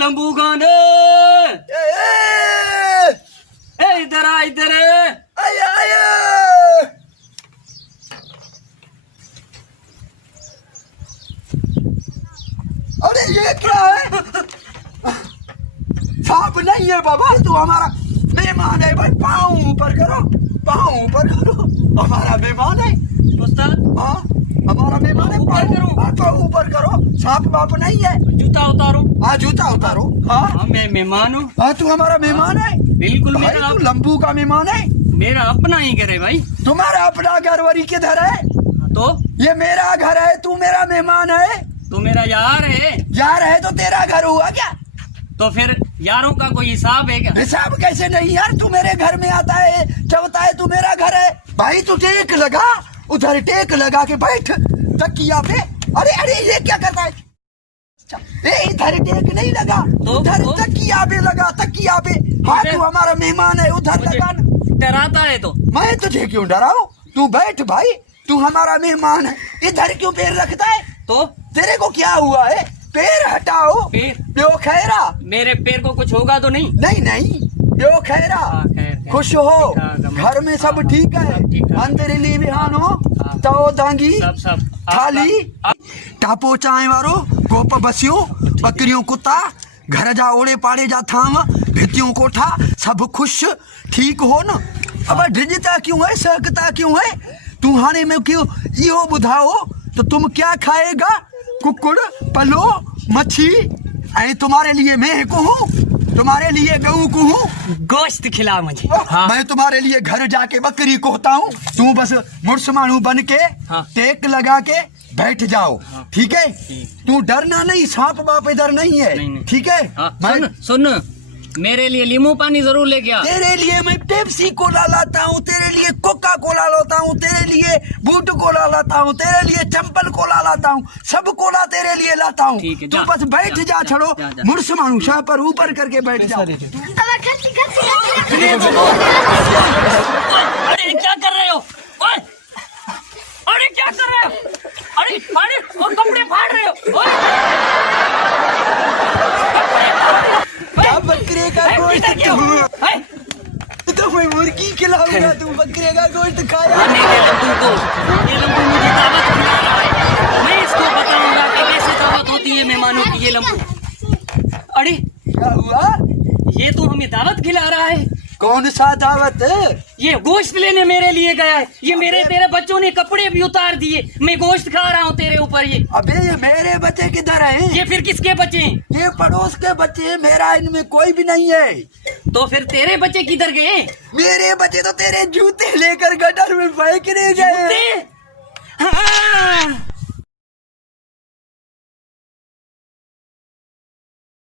लंबू खान इधर आ इधर। अरे ये क्या है? सांप नहीं है बाबा, तू हमारा मेहमान है भाई। पाँव ऊपर करो, पाँव ऊपर करो। हमारा मेहमान है उस्ताद। हाँ हमारा मेहमान है। पाँव ऊपर करो। सांप बाप नहीं है। जूता उतारो। हाँ जूता उतारो। हाँ हाँ मैं मेहमान हूँ। हाँ तू हमारा मेहमान है। बिल्कुल भाई मेरा तू लंबू का मेहमान है। मेरा अपना ही घर है भाई। तुम्हारा अपना घर वरी किधर है? तो ये मेरा घर है, तू मेरा मेहमान है। तू मेरा यार है। यार है तो तेरा घर हुआ क्या? तो फिर यारों का कोई हिसाब है क्या? हिसाब कैसे नहीं यार, तू मेरे घर में आता है, चलता है, तू मेरा घर है। भाई तू टेक लगा, उधर टेक लगा के बैठ तकिया पे। अरे अरे ये क्या करता है? इधर टेक नहीं लगा, उधर तकिया पे लगा, तकिया पे। हाँ तू हमारा मेहमान है, उधर लगा। डराता है तो मैं तुझे क्यों डराऊं? तू बैठ भाई, तू हमारा मेहमान है। इधर क्यों पैर रखता है? तो तेरे को क्या हुआ है? पैर हटाओ। पैर? यो खैरा। मेरे पैर को कुछ होगा तो नहीं? नहीं नहीं, यो खैरा। खैर। खुश हो, घर में सब ठीक है। अंदर ली बिहान हो तो दांगी सब थाली टापो चाय वारो गोप बसियो बकरियों कुत्ता घर जा ओड़े पाड़े जा थाम भितियों कोठा सब खुश ठीक हो न। अब ढिजता क्यों है, सहकता क्यों है? तू हाने में क्यों यो बुधाओ तो तुम क्या खाएगा? कुकुड़ पलो मच्छी। ऐ तुम्हारे लिए मैं को हूँ, तुम्हारे लिए गऊ को हूँ। गोश्त खिला मुझे। मैं तुम्हारे लिए घर जाके बकरी कोहता हूँ। तू बस मुर्समानू बन के टेक लगा के बैठ जाओ। ठीक है? तू डरना नहीं, सांप बाप इधर नहीं है। ठीक है? सुन मेरे लिए नींबू पानी जरूर लेके आ। तेरे लिए मैं पेप्सी कोला लाता हूँ, तेरे लिए कोका कोला लाता हूँ, तेरे लिए बूट कोला लाता हूँ, तेरे लिए चंपल कोला लाता हूँ, सब कोला तेरे लिए लाता हूँ। तू बस बैठ जा, छड़ो मुर्स मानू शाह पर ऊपर करके बैठ जा। अरे क्या कर रहे हो? अरे क्या कर रहे हो? अरे अरे और कपड़े फाड़ रहे हो? बकरे का गोश्त तो मैं मुर्गी खिलाऊंगा, तू बकरे का गोश्त खाया। ये लंबू मुझे दावत खिला रहा है। मैं इसको बताऊंगा कि कैसे दावत होती है मेहमानों की। ये लंबू अरे क्या हुआ? ये तो हमें दावत खिला रहा है। कौन सा दावत? ये गोश्त लेने मेरे लिए गया है। ये मेरे तेरे बच्चों ने कपड़े भी उतार दिए, मैं गोश्त खा रहा हूँ तेरे ऊपर। ये अबे ये मेरे बच्चे किधर हैं? ये फिर किसके बच्चे हैं? ये पड़ोस के बच्चे, मेरा इनमें कोई भी नहीं है। तो फिर तेरे बच्चे किधर गए? मेरे बच्चे तो तेरे जूते लेकर गटर में फेंकने गए।